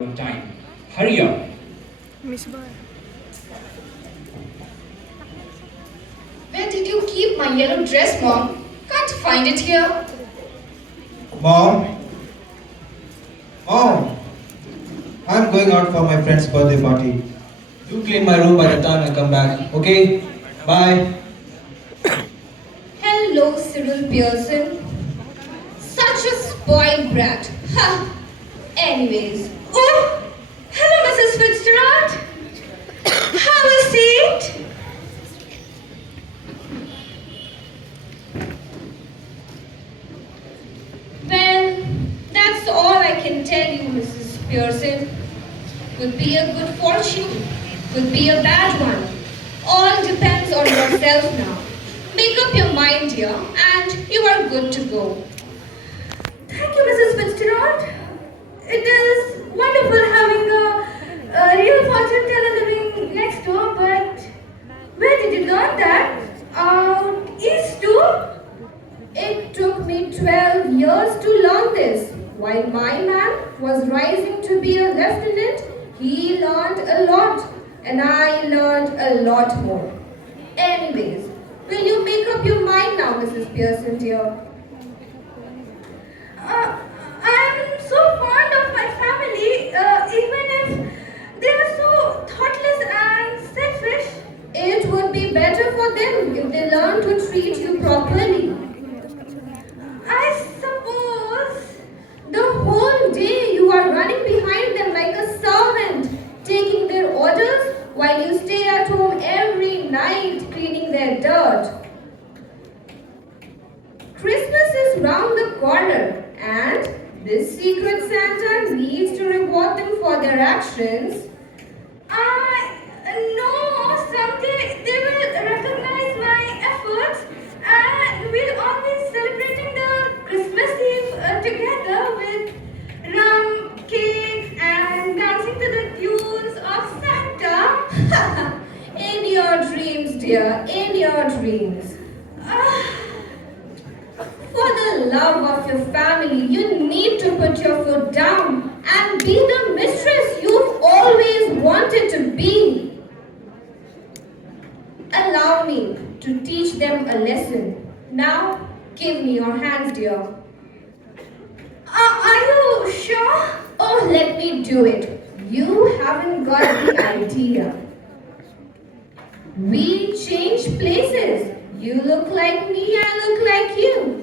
Your time. Hurry up. Miss Bar. Where did you keep my yellow dress, Mom? Can't find it here. Mom, Mom, I'm going out for my friend's birthday party. Do clean my room by the time I come back, okay? Bye. Hello, Cyril Pearson. Such a spoiled brat. Ha! Anyways. Oh! Hello, Mrs. Fitzgerald. Have a seat. Well, that's all I can tell you, Mrs. Pearson. Could be a good fortune, could be a bad one. All depends on yourself now. Make up your mind, dear, and you are good to go. Thank you, Mrs. Fitzgerald. It is wonderful having a real fortune teller living next door, but where did you learn that? Out east too? It took me 12 years to learn this. While my man was rising to be a lieutenant, he learned a lot, and I learned a lot more. Anyways, will you make up your mind now, Mrs. Pearson, dear? I'm so fond of my family, even if they are so thoughtless and selfish. It would be better for them if they learn to treat you properly. I suppose the whole day you are running behind them like a servant, taking their orders while you stay at home every night cleaning their dirt. Christmas is round the corner, and this secret Santa needs to reward them for their actions. I know someday they will recognize my efforts and we'll all be celebrating the Christmas Eve together with rum, cake, and dancing to the tunes of Santa. In your dreams, dear, in your dreams. Ah. For the love of your family, you need to put your foot down and be the mistress you've always wanted to be. Allow me to teach them a lesson. Now, give me your hands, dear. Are you sure? Oh, let me do it. You haven't got the idea. We change places. You look like me, I look like you.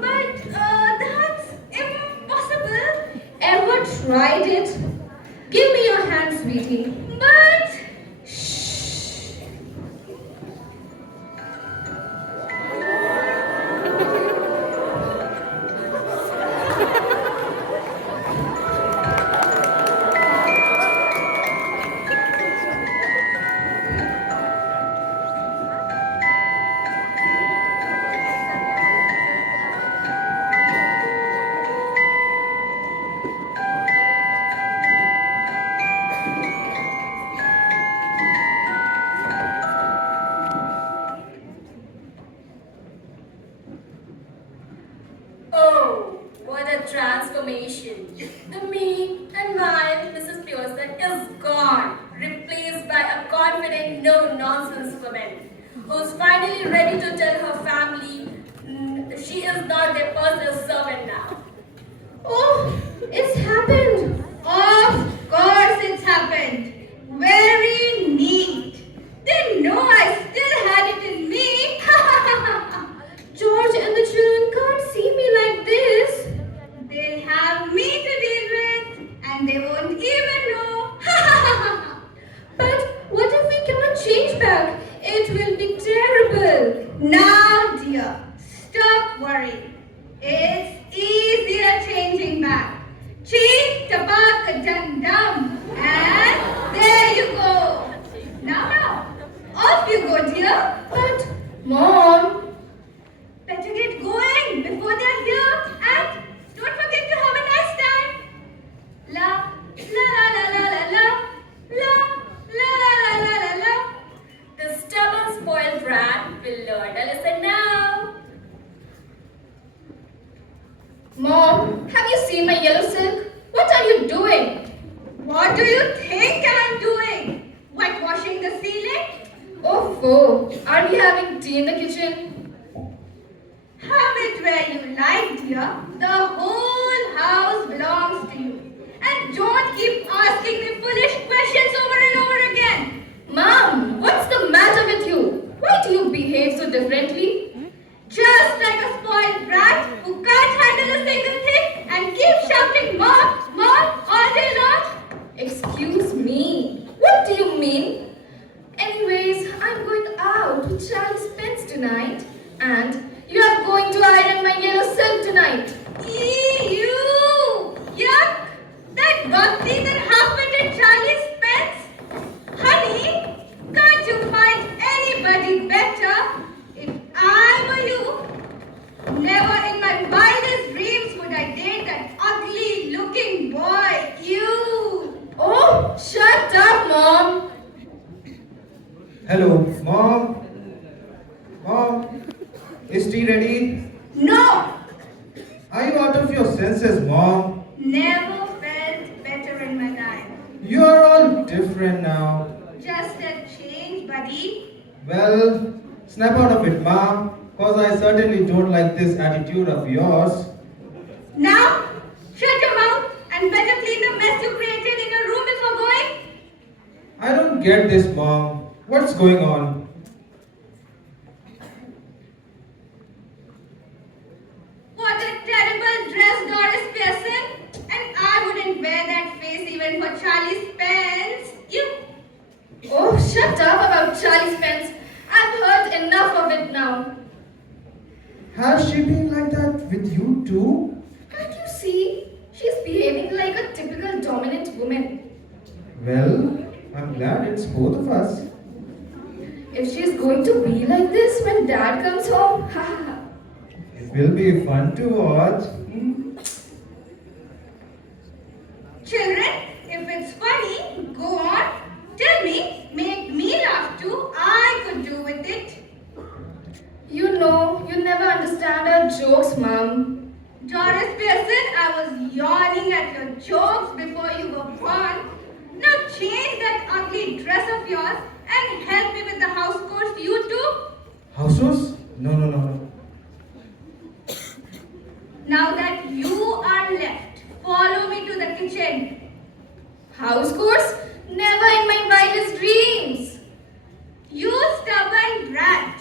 But that's impossible. Ever tried it? Give me your hand, sweetie. But shh. Oh, what a transformation. The meek and mild Mrs. Pearson is gone, replaced by a confident, no-nonsense woman who's finally ready to tell her family she is not their personal servant now. Oh, it's happened. Of course it's happened. Very neat. They know I still had it in me. George and the children can't see me like this. They'll have me to deal with and they won't even know. But what if we cannot change back? It will be terrible. Now, dear, stop worrying. It's easier changing back. Cheek, tabak, dum dum. And there you go. Now, off you go, dear. But, Mom, better get going before they're here. And don't forget to have a nice time. La, la, la, la, la, la, la, la, la, la, la, la. The stubborn, spoiled brat will learn a lesson now. Mom, have you seen my yellow silk? What are you doing? clean the kitchen? Have it where you like, dear. The whole house belongs to you. And don't keep asking me foolish questions over and over again. Mom, what's the matter with you? Why do you behave so differently? Just like a spoiled brat who can't handle a single thing and keeps shouting mom, mom all day long. Excuse me. What do you mean? Anyways, I'm going out with Charlie's pens tonight. And you are going to iron my yellow silk tonight. Ew! Yuck! That bhakti that happened at Charlie's pets? Honey, can't you find anybody better? If I were you, never in my wildest dreams would I date that ugly looking boy. Ew! Oh, shut up, Mom. Hello, Mom. Mom, is tea ready? No! Are you out of your senses, Mom? Never felt better in my life. You are all different now. Just a change, buddy. Well, snap out of it, Mom, cause I certainly don't like this attitude of yours. Now, shut your mouth and better clean the mess you created in your room before going. I don't get this, Mom. What's going on? What a terrible dress, Doris Pearson. And I wouldn't wear that face even for Charlie's pens. You. Oh, shut up about Charlie's pens. I've heard enough of it now. Has she been like that with you too? Can't you see? She's behaving like a typical dominant woman. Well, I'm glad it's both of us. If she's going to be like this when Dad comes home, haha. It will be fun to watch. Children, if it's funny, go on. Tell me, make me laugh too. I could do with it. You know, you never understand our jokes, Mom. Doris Pearson, I was yawning at your jokes before you were born. Now change that ugly dress of yours and help me with the house chores, you too. House chores? No. Now that you are left, follow me to the kitchen. House chores? Never in my wildest dreams. You stubborn brat.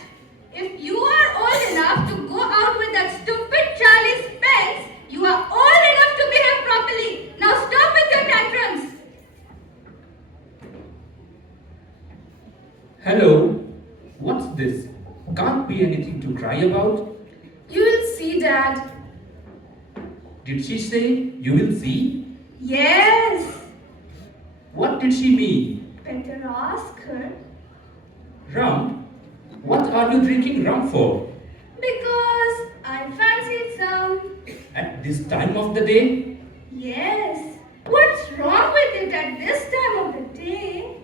If you are old enough to go out with that stupid Charlie's pens, you are old enough to behave properly. Now stop with your tantrums. Hello. What's this? Can't be anything to cry about. You will see, Dad. Did she say you will see? Yes. What did she mean? Better ask her. Rum? What are you drinking rum for? Because I fancied some. At this time of the day? Yes. What's wrong with it at this time of the day?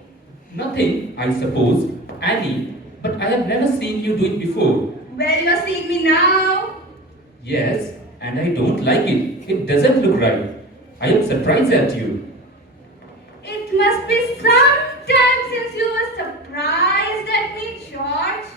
Nothing, I suppose, Annie, but I have never seen you do it before. Well, you're seeing me now. Yes, and I don't like it. It doesn't look right. I am surprised at you. It must be some time since you were surprised at me, George.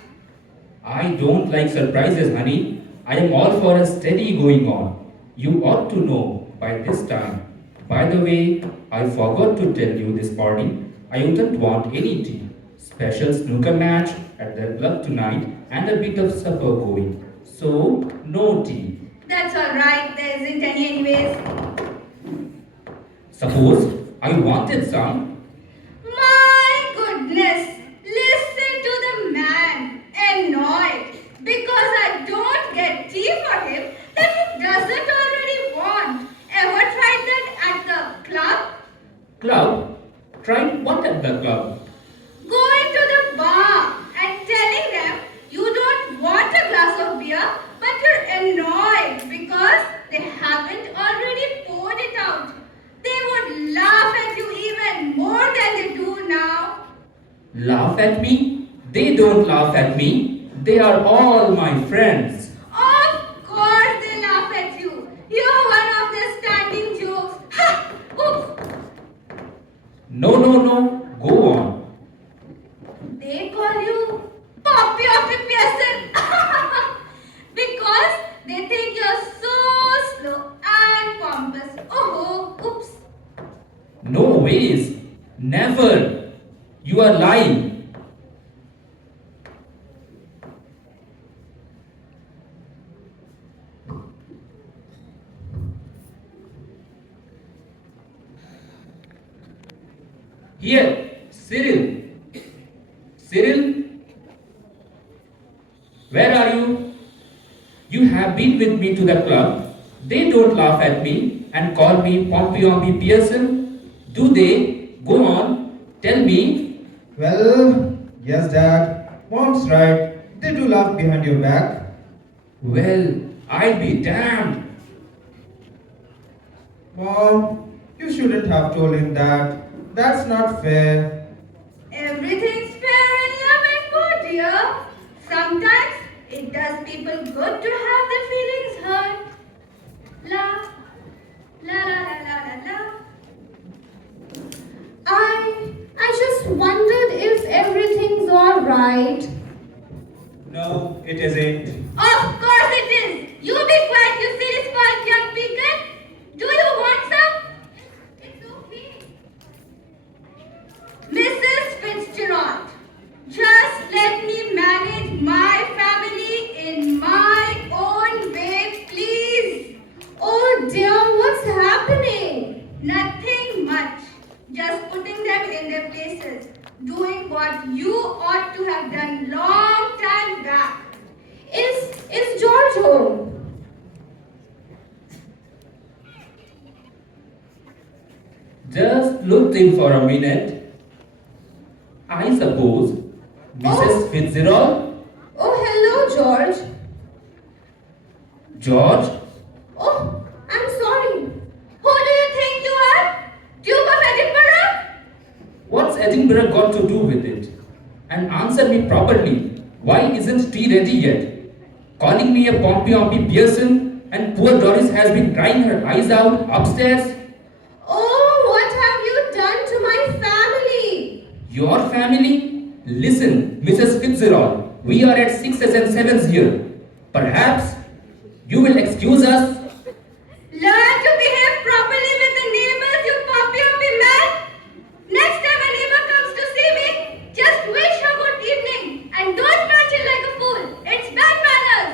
I don't like surprises, honey. I am all for a steady going on. You ought to know by this time. By the way, I forgot to tell you this morning, I wouldn't want any tea. Special snooker match at the club tonight and a bit of supper going. So, no tea. That's alright, there isn't any anyways. Suppose I wanted some. My goodness, listen to the man, annoyed because I don't get tea for him that he doesn't already want. Ever tried that at the club? Club? Tried what at the club? Going to the bar and telling them you don't want a glass of beer, but you're annoyed because they haven't already poured it out. They would laugh at you even more than they do now. Laugh at me? They don't laugh at me. They are all my friends. Of course they laugh at you. You're one of their standing jokes. Ha! Oof! No. Go on. They call you Poppy of the Pearson. No ways. Never. You are lying. Here, Cyril. Cyril, where are you? You have been with me to the club. They don't laugh at me and call me Pompey Pearson. Do they? Go on. Tell me. Well, yes, Dad. Mom's right. They do laugh behind your back. Well, I'll be damned. Mom, you shouldn't have told him that. That's not fair. Everything's fair in love and war, dear. Sometimes it does people good to have their feelings hurt. La, la la la la la la. I just wondered if everything's all right. No, it isn't. Of course it is. You be quiet, you silly spoiled young pecan. Do you want some? It's okay. Mrs. Fitzgerald, just let me manage my family in my own way, please. Oh dear, what's happening? Nothing much. Just putting them in their places. Doing what you ought to have done long time back. Is George home? Just looked in for a minute. I suppose Mrs. Fitzgerald? Oh, hello, George. George? Oh, I'm sorry. Who do you think you are? Duke of Edinburgh? What's Edinburgh got to do with it? And answer me properly. Why isn't tea ready yet? Calling me a Pompey Pearson, and poor Doris has been crying her eyes out upstairs. Oh, what have you done to my family? Your family? Listen, Mrs. Fitzgerald, we are at sixes and sevens here. Perhaps you will excuse us. Learn to behave properly with the neighbors, you puppy man. Next time a neighbor comes to see me, just wish her good evening and don't match it like a fool. It's bad manners.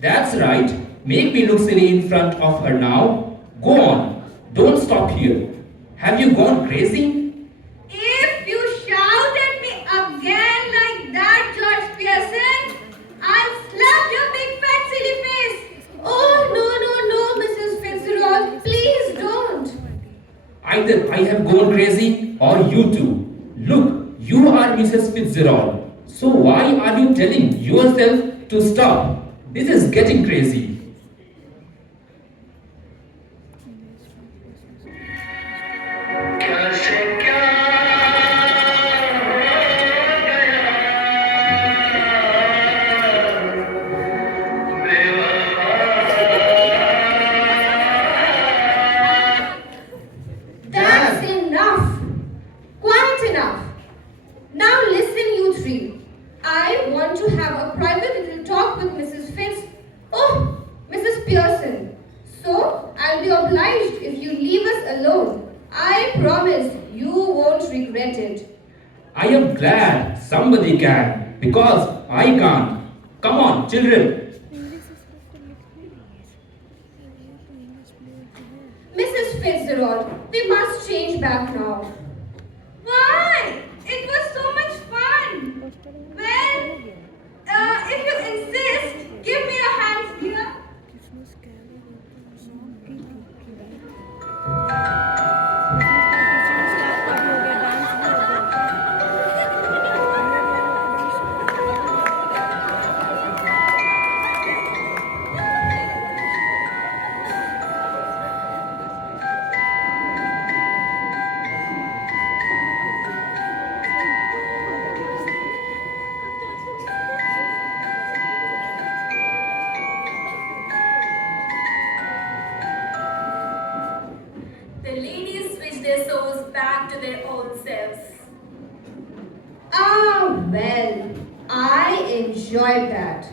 That's right. Make me look silly in front of her now. Go on. Don't stop here. Have you gone crazy? If you shout at me again like that, George Pearson, I'll slap your big fat silly face. Oh, no, Mrs. Fitzgerald. Please don't. Either I have gone crazy or you two. Look, you are Mrs. Fitzgerald. So why are you telling yourself to stop? This is getting crazy. That's enough. Quite enough. Now listen, you three. I want to have a private little talk with Mrs. Fitz. Oh, Mrs. Pearson. So, I'll be obliged if you leave us alone. I promise you won't regret it. I am glad somebody can because I can't. Come on, children. Mrs. Fitzgerald, we must change back now. Why? It was so much fun. Well, if you insist, give me your hands, dear. The ladies switch their souls back to their old selves. Ah, well, I enjoyed that.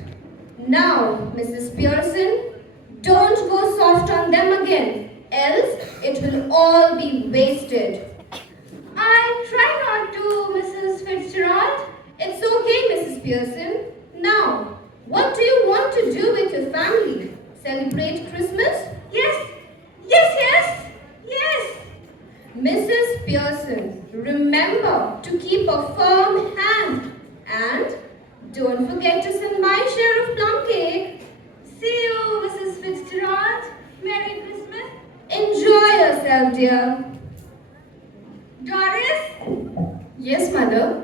Now, Mrs. Pearson, don't go soft on them again. else it will all be wasted. I try not to, Mrs. Fitzgerald. It's okay, Mrs. Pearson. Now, what do you want to do with your family? Celebrate Christmas? Yes, yes. Mrs. Pearson, remember to keep a firm hand and don't forget to send my share of plum cake. See you, Mrs. Fitzgerald. Merry Christmas. Enjoy yourself, dear. Doris, Yes, mother.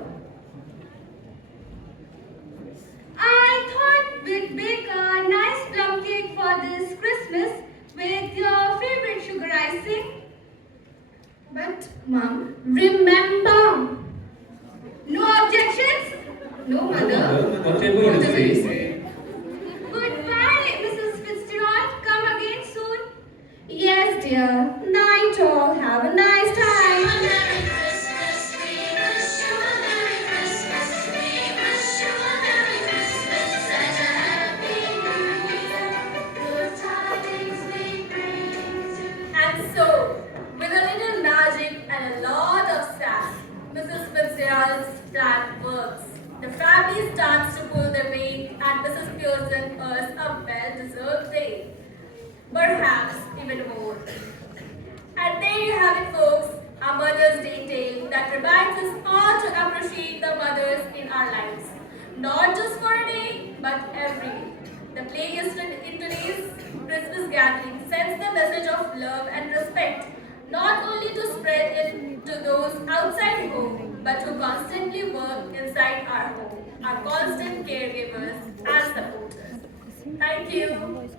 I thought we'd bake a nice plum cake for this Christmas with your favorite sugar icing. But, Mom, Remember, no objections? no, mother. Whatever you say. Goodbye, Mrs. Fitzgerald. Come again soon. Yes, dear. Night all. Have a nice time. And so, with a little magic and a lot of sass, Mrs. Fitzgerald's plan works. The family starts to pull their weight, and Mrs. Pearson earns a well-deserved day. Perhaps even more. And there you have it, folks, our Mother's Day tale that reminds us all to appreciate the mothers in our lives. Not just for a day, but every day. The play in today's Christmas gathering sends the message of love and respect, not only to spread it to those outside home, but who constantly work inside our home, our constant caregivers and supporters. Thank you.